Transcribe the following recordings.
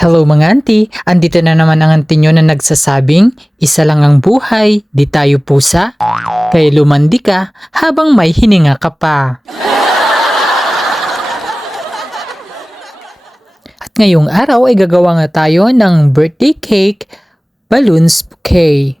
Hello mga auntie, andito na naman ang auntie nyo na nagsasabing, isa lang ang buhay, di tayo pusa. Kaya lumandi ka habang may hininga ka pa. At ngayong araw ay gagawa nga tayo ng birthday cake, balloons bouquet.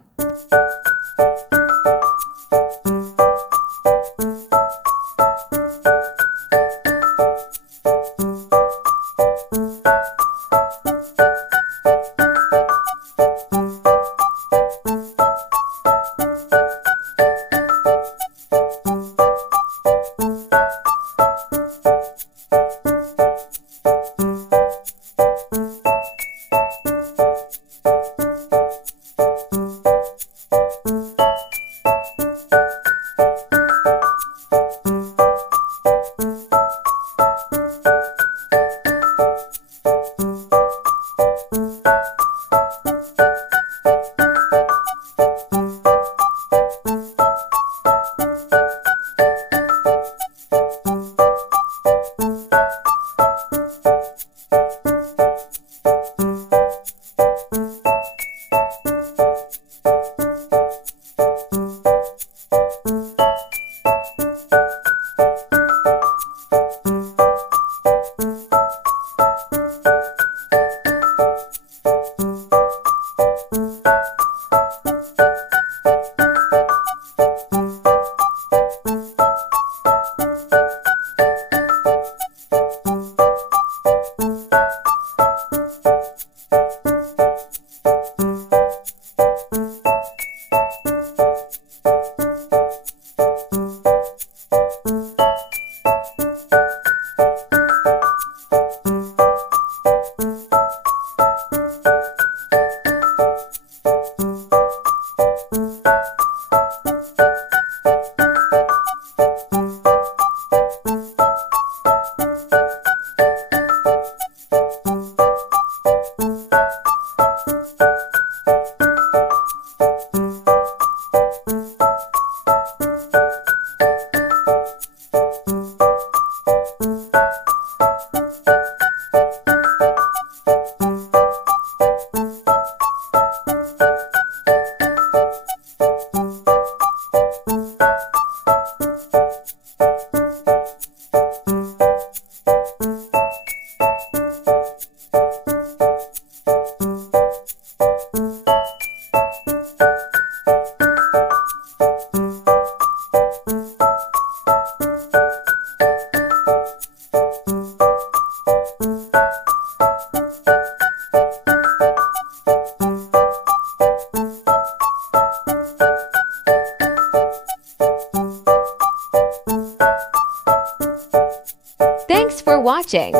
Thanks for watching.